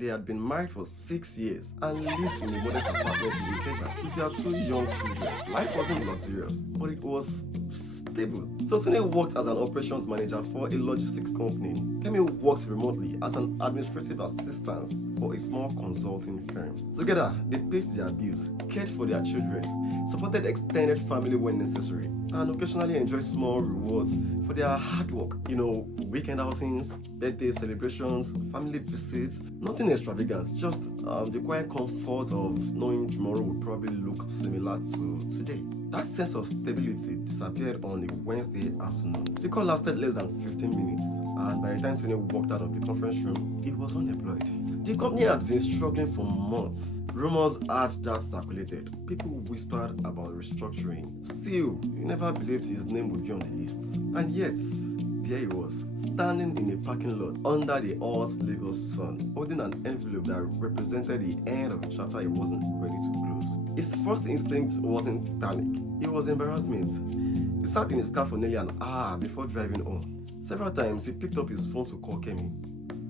They had been married for 6 years and lived in a modest apartment in Ikeja with their 2 young children. Life wasn't luxurious, but it was stable. So Tunde worked as an operations manager for a logistics company. Kemi worked remotely as an administrative assistant for a small consulting firm. Together, they paid their bills, cared for their children, supported extended family when necessary, and occasionally enjoyed small rewards for their hard work. Weekend outings, birthday celebrations, family visits, nothing extravagant, just the quiet comfort of knowing tomorrow will probably look similar to today. That sense of stability disappeared on a Wednesday afternoon. The call lasted less than 15 minutes, and by the time Tony walked out of the conference room, he was unemployed. The company had been struggling for months. Rumors had just circulated. People whispered about restructuring. Still, you never believed his name would be on the list. And yet, there he was, standing in a parking lot under the hot Lagos sun, holding an envelope that represented the end of a chapter he wasn't ready to close. His first instinct wasn't panic, it was embarrassment. He sat in his car for nearly an hour before driving home. Several times he picked up his phone to call Kemi,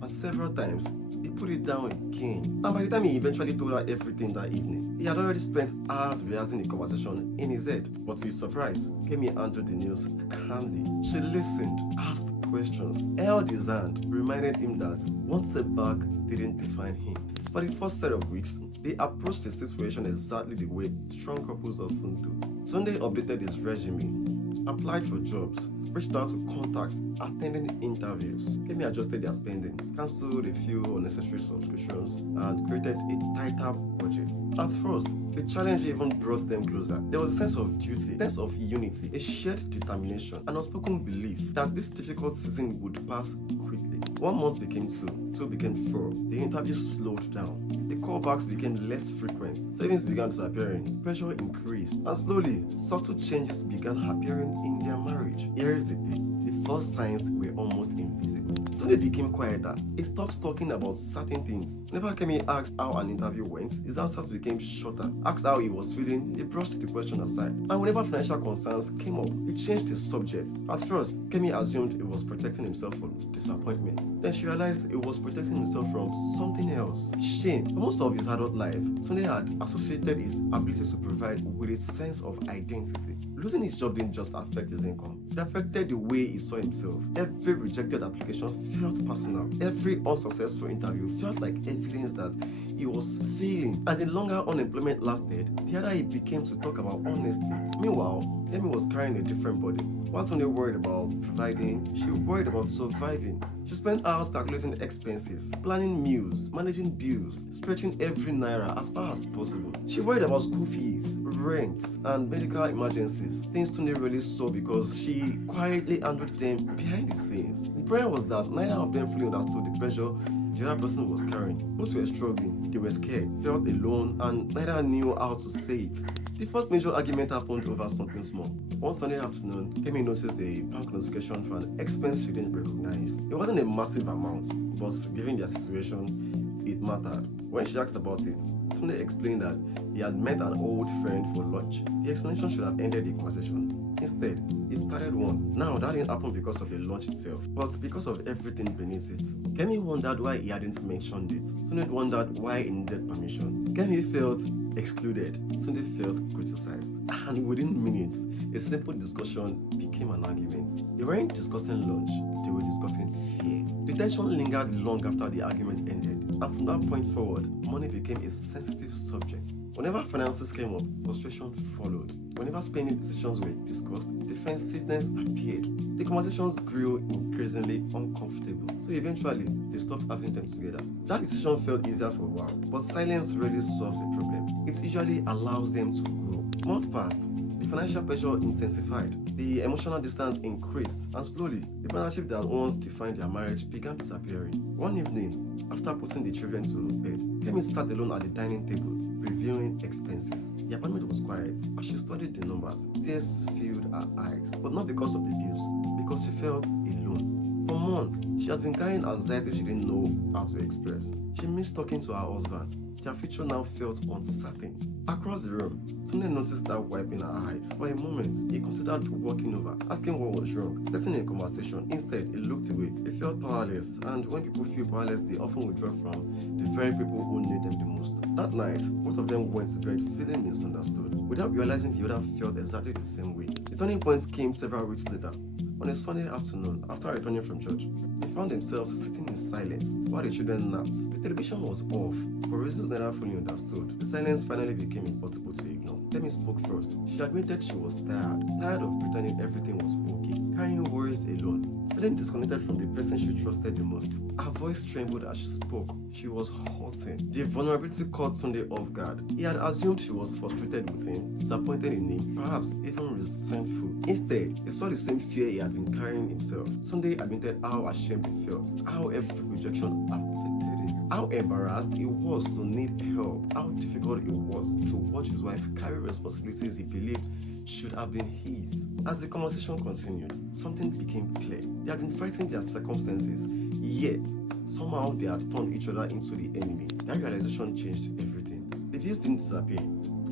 and several times he put it down again. And by the time he eventually told her everything that evening, he had already spent hours rehearsing the conversation in his head. But to his surprise, Kemi handled the news calmly. She listened, asked questions, held his hand, reminded him that one step back didn't define him. For the first set of weeks, they approached the situation exactly the way strong couples often do. Sunday updated his resume, applied for jobs, reached out to contacts, attending interviews. Kemi adjusted their spending, cancelled a few unnecessary subscriptions, and created a tighter budget. At first, the challenge even brought them closer. There was a sense of duty, a sense of unity, a shared determination, an unspoken belief that this difficult season would pass quickly. 1 month became two became four. The interviews slowed down. The callbacks became less frequent. Savings began disappearing. Pressure increased. And slowly, subtle changes began appearing in their marriage. Here is the thing. The first signs were almost invisible. So they became quieter. He stopped talking about certain things. Whenever Kemi asked how an interview went, his answers became shorter. Asked how he was feeling, he brushed the question aside. And whenever financial concerns came up, he changed his subject. At first, Kemi assumed he was protecting himself from disappointment. Then she realized he was protecting himself from something else. Shame. For most of his adult life, Tunde had associated his ability to provide with a sense of identity. Losing his job didn't just affect his income. It affected the way he saw himself. Every rejected application felt personal. Every unsuccessful interview felt like evidence that he was failing. And the longer unemployment lasted, the harder he became to talk about honestly. Meanwhile, Kemi was carrying a different burden. While Tunde worried about providing, she worried about surviving. She spent hours calculating expenses, planning meals, managing bills, stretching every naira as far as possible. She worried about school fees, rent, and medical emergencies, things Tunde really saw because she quietly handled them behind the scenes. The problem was that neither of them fully understood the pressure the other person was carrying. Both were struggling, they were scared, felt alone, and neither knew how to say it. The first major argument happened over something small. One Sunday afternoon, Kemi noticed a bank notification for an expense she didn't recognize. It wasn't a massive amount, but given their situation, it mattered. When she asked about it, Tunde explained that he had met an old friend for lunch. The explanation should have ended the conversation. Instead, he started one. Now, that didn't happen because of the lunch itself, but because of everything beneath it. Kemi wondered why he hadn't mentioned it. Tunde wondered why he needed permission. Kemi felt excluded. Tunde felt criticized. And within minutes, a simple discussion became an argument. They weren't discussing lunch, they were discussing fear. The tension lingered long after the argument ended. And from that point forward, money became a sensitive subject. Whenever finances came up, frustration followed. Whenever spending decisions were discussed, defensiveness appeared. The conversations grew increasingly uncomfortable. So eventually, they stopped having them together. That decision felt easier for a while, but silence rarely solves the problem. It usually allows them to grow. Months passed. The financial pressure intensified, the emotional distance increased, and slowly, the partnership that once defined their marriage began disappearing. One evening, after putting the children to bed, Kemi sat alone at the dining table, reviewing expenses. The apartment was quiet. As she studied the numbers, tears filled her eyes, but not because of the bills, because she felt alone. For months, she has been carrying anxiety she didn't know how to express. She missed talking to her husband. Their future now felt uncertain. Across the room, Tunde noticed her wiping her eyes. For a moment, he considered walking over, asking what was wrong, starting a conversation. Instead, he looked away. He felt powerless, and when people feel powerless, they often withdraw from the very people who knew them the most. That night, both of them went to bed feeling misunderstood, without realizing the other felt exactly the same way. The turning point came several weeks later. On a Sunday afternoon, after returning from church, they found themselves sitting in silence while the children napped. The television was off, for reasons neither fully understood. The silence finally became impossible to ignore. Temi spoke first. She admitted she was tired of pretending everything was okay, carrying worries alone, feeling disconnected from the person she trusted the most. Her voice trembled as she spoke. She was hurting. The vulnerability caught Sunday off guard. He had assumed she was frustrated with him, disappointed in him, perhaps even resentful. Instead, he saw the same fear he had been carrying himself. Sunday admitted how ashamed he felt, how every rejection affected him, how embarrassed he was to need help, how difficult it was to watch his wife carry responsibilities he believed should have been his. As the conversation continued, something became clear. They had been fighting their circumstances, yet somehow they had turned each other into the enemy. That realization changed everything. The bills didn't disappear,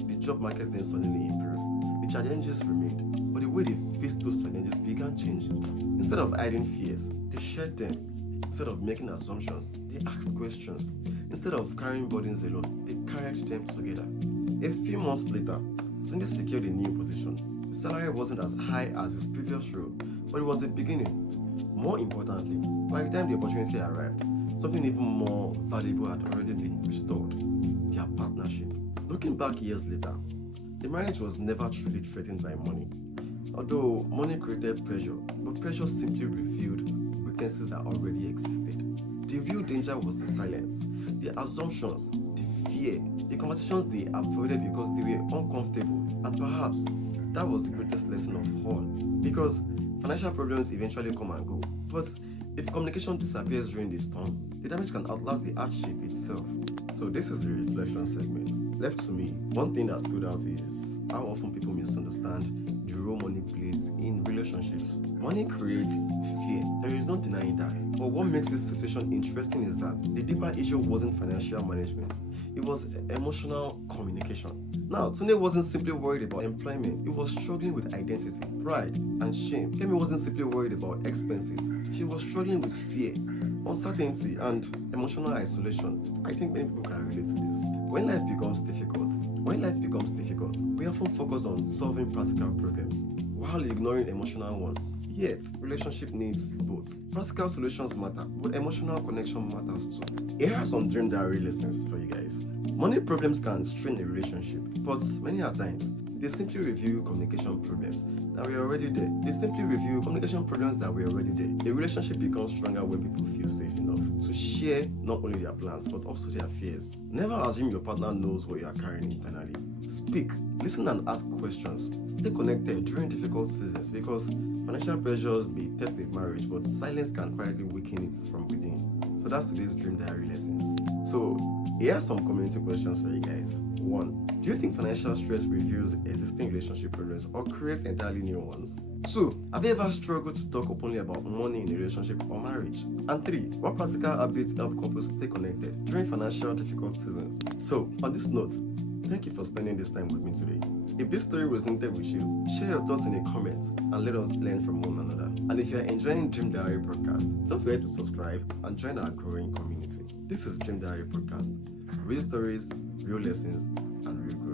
the job markets didn't suddenly improve, the challenges remained, but the way they faced those challenges began changing. Instead of hiding fears, they shared them. Instead of making assumptions, they asked questions. Instead of carrying burdens alone, they carried them together. A few months later, Sunday secured a new position. The salary wasn't as high as his previous role, but it was a beginning. More importantly, by the time the opportunity arrived, something even more valuable had already been restored: their partnership. Looking back years later, the marriage was never truly threatened by money. Although money created pressure, but pressure simply revealed weaknesses that already existed. The real danger was the silence, the assumptions, the fear, the conversations they avoided because they were uncomfortable, and perhaps that was the greatest lesson of all. Because financial problems eventually come and go, but if communication disappears during the storm, the damage can outlast the hardship itself. So this is the reflection segment. Left to me, one thing that stood out is how often people misunderstand the role money plays in relationships. Money creates fear, there is no denying that. But what makes this situation interesting is that the deeper issue wasn't financial management, it was emotional communication. Now, Tunde wasn't simply worried about employment, he was struggling with identity, pride, and shame. Kemi wasn't simply worried about expenses, she was struggling with fear, uncertainty, and emotional isolation. I think many people can relate to this. When life becomes difficult, we often focus on solving practical problems while ignoring emotional ones. Yet, relationship needs both. Practical solutions matter, but emotional connection matters too. Here are some Dream Diary lessons for you guys. Money problems can strain a relationship, but many a times, they simply review communication problems that were already there. A relationship becomes stronger when people feel safe enough to share not only their plans but also their fears. Never assume your partner knows what you are carrying internally. Speak, listen, and ask questions. Stay connected during difficult seasons because financial pressures may test a marriage, but silence can quietly weaken it from within. So that's today's Dream Diary lessons. So here are some community questions for you guys. 1. Do you think financial stress reveals existing relationship problems or creates entirely new ones? 2. Have you ever struggled to talk openly about money in a relationship or marriage? And 3. What practical habits help couples stay connected during financial difficult seasons? So, on this note, thank you for spending this time with me today. If this story resonated with you, share your thoughts in the comments and let us learn from one another. And if you are enjoying Dream Diary Podcast, don't forget to subscribe and join our growing community. This is Dream Diary Podcast. Real stories, real lessons, and real growth.